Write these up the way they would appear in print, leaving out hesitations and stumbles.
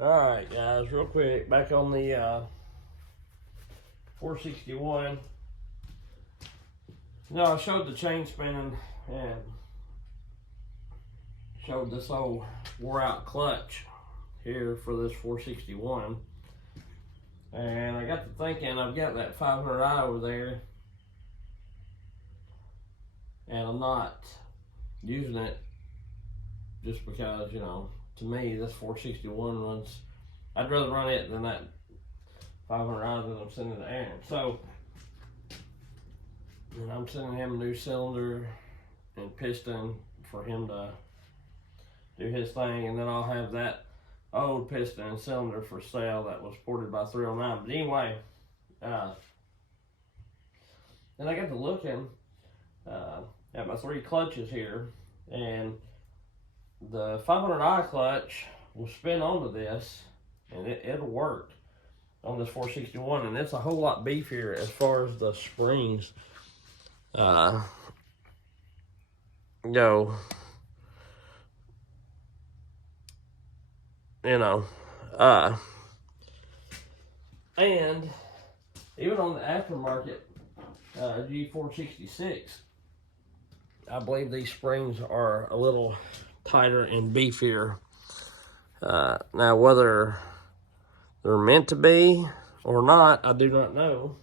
Alright guys, real quick, back on the 461. No, I showed the chain spinning and showed this old wore out clutch here for this 461. And I got to thinking, I've got that 500i over there and I'm not using it just because, you know, to me this 461 runs, I'd rather run it than that 500i that I'm sending to Aaron. So, and I'm sending him a new cylinder and piston for him to do his thing, and then I'll have that old piston and cylinder for sale that was ported by 309. But anyway, then I got to looking at my 3 clutches here, and the 500i clutch will spin onto this, and it'll work on this 461, and it's a whole lot beefier as far as the springs go. You know, and even on the aftermarket G466, I believe these springs are a little tighter and beefier. Now, whether they're meant to be or not, I do not know.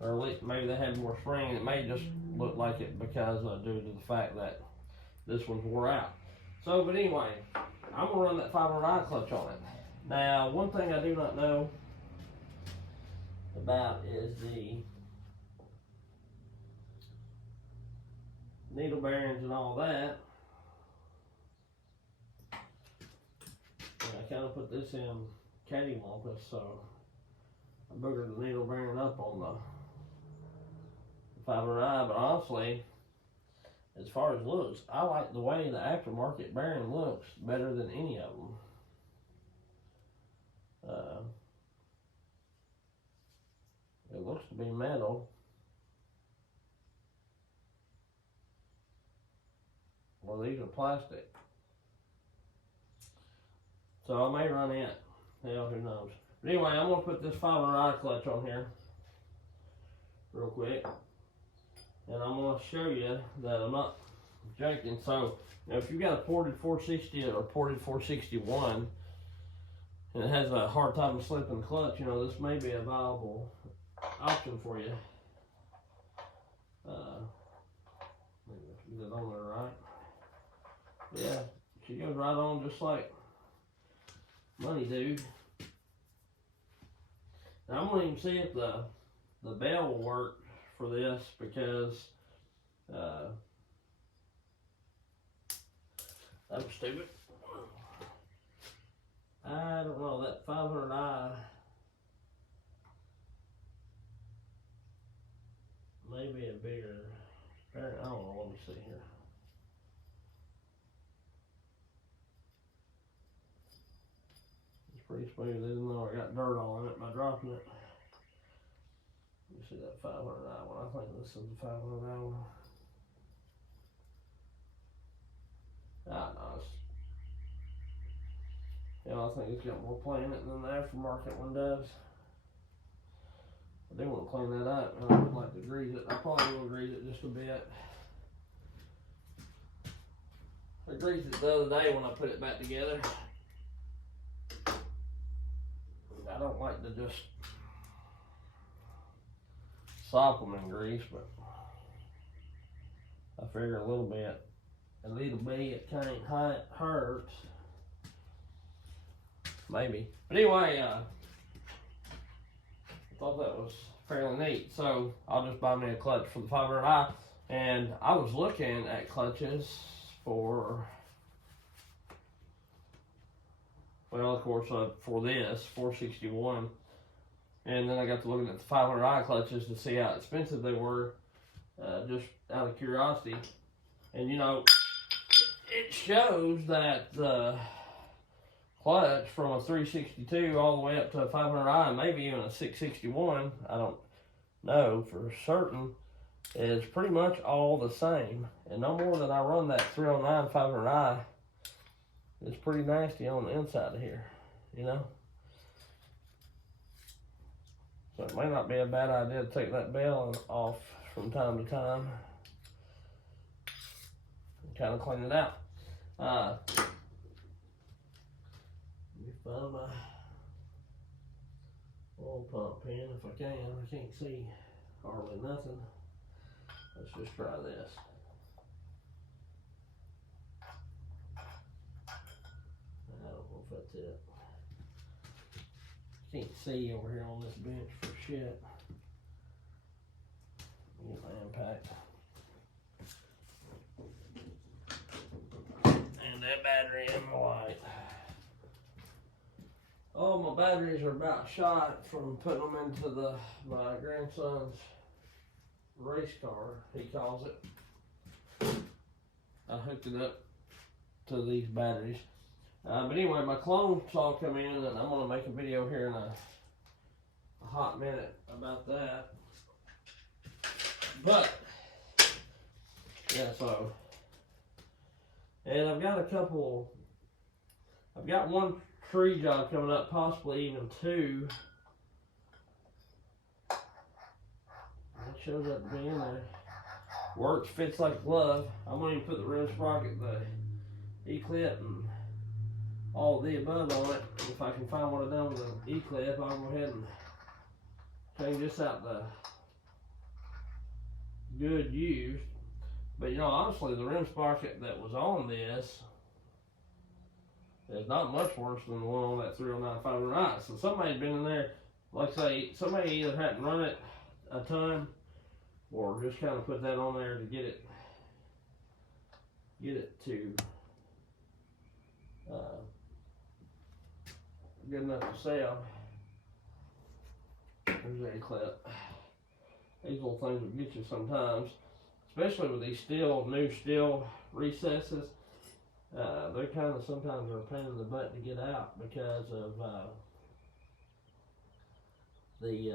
Or at least maybe they have more spring. It may just look like it because due to the fact that this one's wore out. So, but anyway, I'm gonna run that 500i clutch on it. Now, one thing I do not know about is the needle bearings and all that. And I kind of put this in cattywampus, so I boogered the needle bearing up on the 500i, but honestly, as far as looks, I like the way the aftermarket bearing looks better than any of them. It looks to be metal. Well, these are plastic. So I may run it. Hell, who knows. But anyway, I'm going to put this 500i clutch on here real quick. And I'm going to show you that I'm not janking. So, now if you've got a ported 460 or ported 461 and it has a hard time slipping clutch, you know, this may be a viable option for you. Is it on there right? Yeah, she goes right on just like money, dude. Now I'm going to even see if the bell will work for this, because that was stupid. I don't know, that 500i may be a bigger bearing. I don't know, let me see here. It's pretty smooth, even though I got dirt all in it by dropping it. You see that 500i one? I think this is the 500i one. Ah, no, yeah, I think it's got more play in it than the aftermarket one does. I do want to clean that up, and I would like to grease it. I probably will grease it just a bit. I greased it the other day when I put it back together. I don't like to just sock them in grease, but I figure a little bit can't hurt. Maybe. But anyway, I thought that was fairly neat. So I'll just buy me a clutch for the 500i. And I was looking at clutches for, well, of course, for this 461. And then I got to looking at the 500i clutches to see how expensive they were, just out of curiosity. And you know, it shows that the clutch from a 362 all the way up to a 500i, maybe even a 661, I don't know for certain, is pretty much all the same. And no more than I run that 309 500i It's pretty nasty on the inside of here, you know? So it may not be a bad idea to take that bell off from time to time and kind of clean it out. Let me find my oil pump pin if I can. I can't see hardly nothing. Let's just try this. I don't know if that's it. Can't see over here on this bench for shit. Get my impact. And that battery in my light. Oh, my batteries are about shot from putting them into my grandson's race car, he calls it. I hooked it up to these batteries. But anyway, my clone saw come in, and I'm gonna make a video here in a hot minute about that. But yeah, so, and I've got one tree job coming up, possibly even two. It shows up to be in there. Works, fits like a glove. I'm gonna even put the rim sprocket, the E-clip, and all of the above on it. If I can find what I've done with the E-clip, I'll go ahead and change this out to good used. But you know, honestly, the rim sprocket that was on this is not much worse than the one on that 309 509. So somebody had been in there, like I say, somebody either hadn't run it a ton or just kind of put that on there to get it to good enough to sell. There's a clip. These little things will get you sometimes, especially with these new steel recesses. They're kind of sometimes are a pain in the butt to get out because of the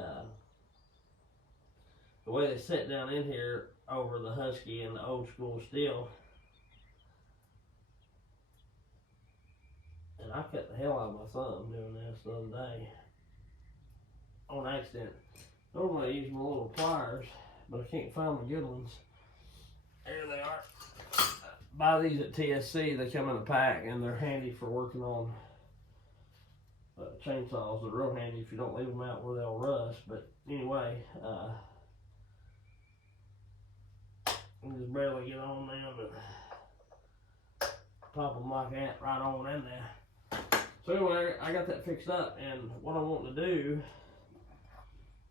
way they sit down in here over the Husky and the old school steel. And I cut the hell out of my thumb doing this the other day on accident. Normally I use my little pliers, but I can't find my good ones. There they are. Buy these at TSC. They come in a pack and they're handy for working on chainsaws. They're real handy if you don't leave them out where they'll rust. But anyway, you just barely get on them and pop them like that right on in there. So anyway, I got that fixed up, and what I want to do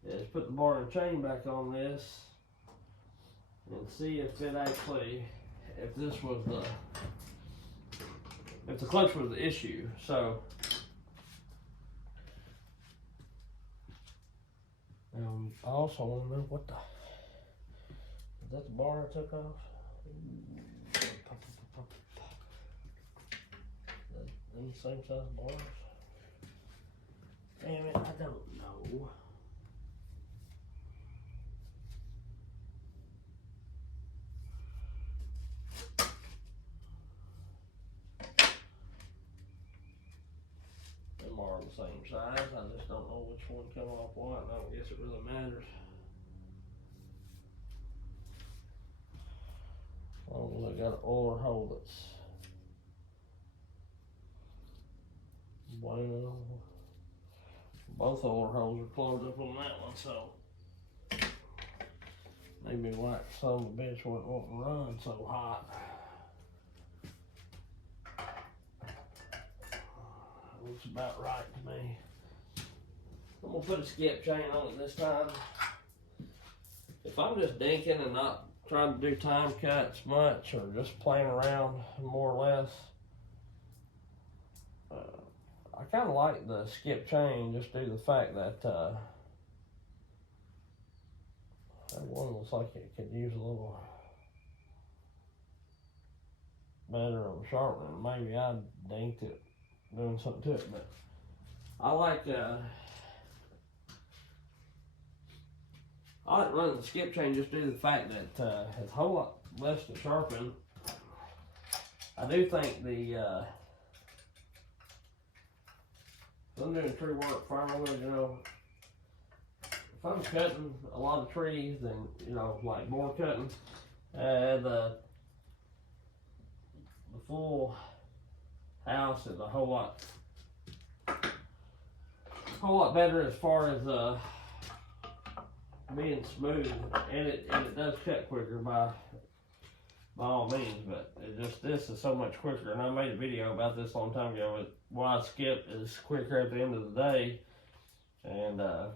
is put the bar and chain back on this and see if it actually, if the clutch was the issue. So I also want to know is that the bar I took off? Them same size bars? Damn it, I don't know. Them are the same size. I just don't know which one come off what. I don't guess it really matters. As long as I got an oiler hole that's bueno. Both oiler holes are closed up on that one, so maybe like some of the bitch won't run so hot. Looks about right to me. I'm gonna put a skip chain on it this time. If I'm just dinking and not trying to do time cuts much or just playing around more or less, I kind of like the skip chain just due to the fact that that one looks like it could use a little better of a sharpener. Maybe I dinked it doing something to it, but I like running the skip chain just due to the fact that it's a whole lot less to sharpen. I do think the I'm doing tree work, farming, you know, if I'm cutting a lot of trees, then, you know, like more cutting, the full house is a whole lot better as far as being smooth, and it does cut quicker by all means, but this is so much quicker. And I made a video about this a long time ago. Why skip is quicker at the end of the day, and I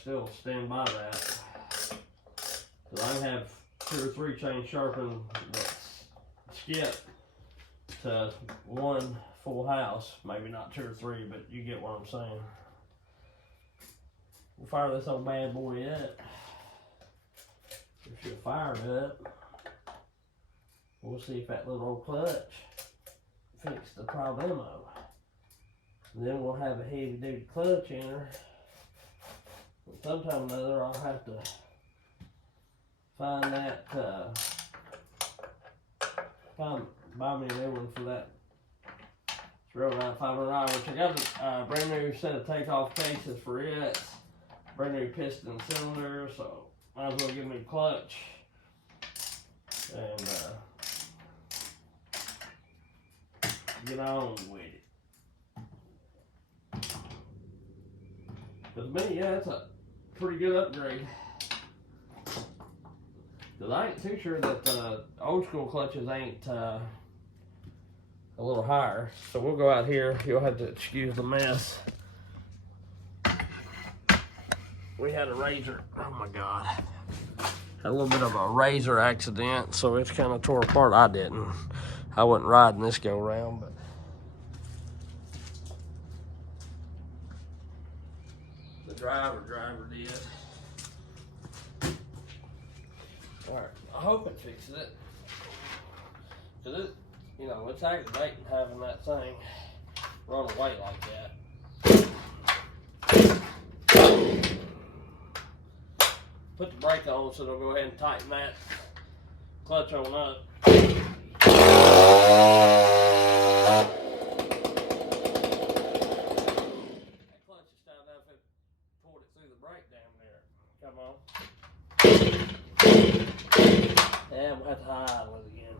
still stand by that. Cause I have 2 or 3 chains sharpened that skip to 1 full house. Maybe not 2 or 3, but you get what I'm saying. We'll fire this old bad boy up. If she'll fire it up, we'll see if that little old clutch fixed the problemo. Then we'll have a heavy duty clutch in her. And sometime or another I'll have to find that, buy me a new one for that. It's real around $500, which I got a brand new set of takeoff cases for it. Brand new piston cylinder, so might as well give me a clutch. And get on with it. But to me, yeah, it's a pretty good upgrade. Cause I ain't too sure that the old school clutches ain't a little higher. So we'll go out here. You'll have to excuse the mess. We had a razor. Oh my God. Had a little bit of a razor accident, so it's kind of tore apart. I didn't. I wasn't riding this go round, but the driver did. All right, I hope it fixes it. Cause it, you know, it's aggravating having that thing run away like that. Put the brake on so it'll go ahead and tighten that clutch on up. That clutch is tight enough it pulled it through the brake down there. Come on. Yeah, we'll have to idle it again.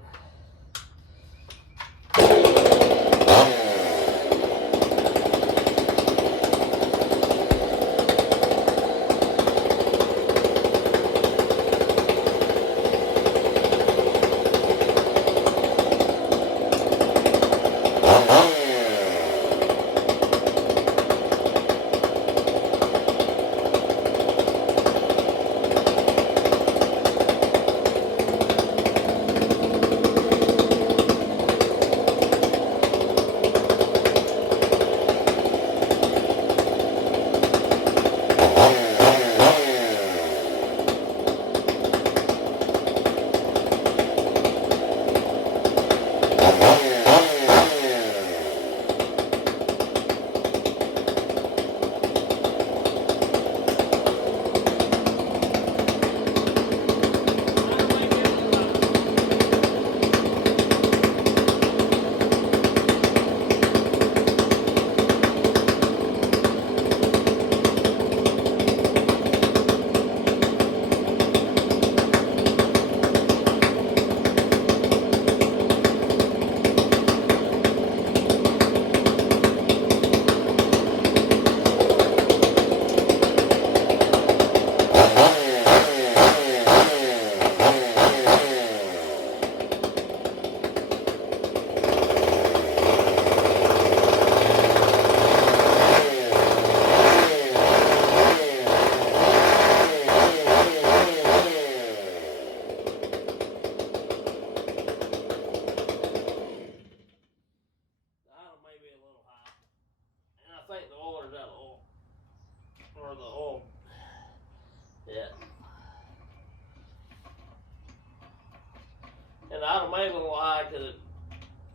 And I don't make a little high because it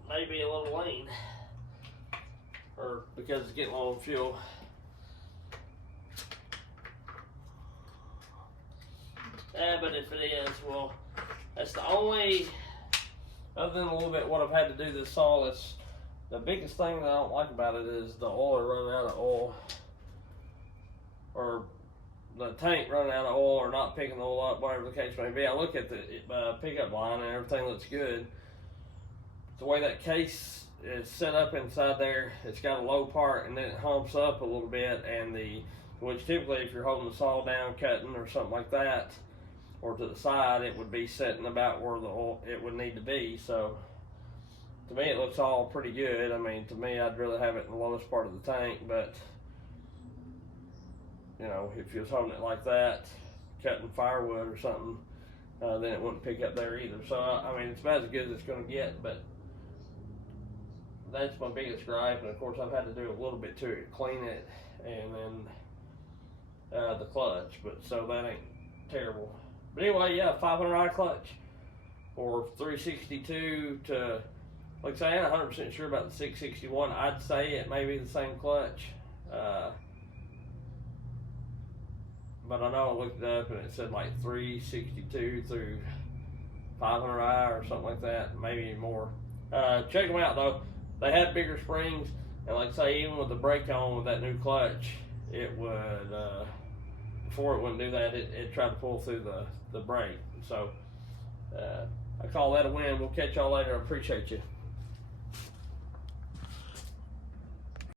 may be a little lean, or because it's getting low on fuel. Yeah, but if it is, well, that's the only other than a little bit what I've had to do this saw, it's the biggest thing that I don't like about it is the oil running out of oil, or the tank running out of oil, or not picking the oil up, whatever the case may be. I look at the pickup line and everything looks good. The way that case is set up inside there, it's got a low part and then it humps up a little bit, and which typically if you're holding the saw down cutting or something like that, or to the side, it would be sitting about where the oil it would need to be. So to me it looks all pretty good. I mean, to me, I'd rather have it in the lowest part of the tank, but you know, if you was holding it like that, cutting firewood or something, then it wouldn't pick up there either. So I mean, it's about as good as it's going to get, but that's my biggest gripe. And of course, I've had to do a little bit to it, clean it, and then the clutch. But so that ain't terrible. But anyway, yeah, 500i clutch or 362 to, like I say, I ain't 100% sure about the 661. I'd say it may be the same clutch. But I know I looked it up and it said like 362 through 500i or something like that, maybe more. Check them out though. They had bigger springs, and like I say, even with the brake on with that new clutch, it would, before it wouldn't do that, it tried to pull through the brake. So I call that a win. We'll catch y'all later. I appreciate you.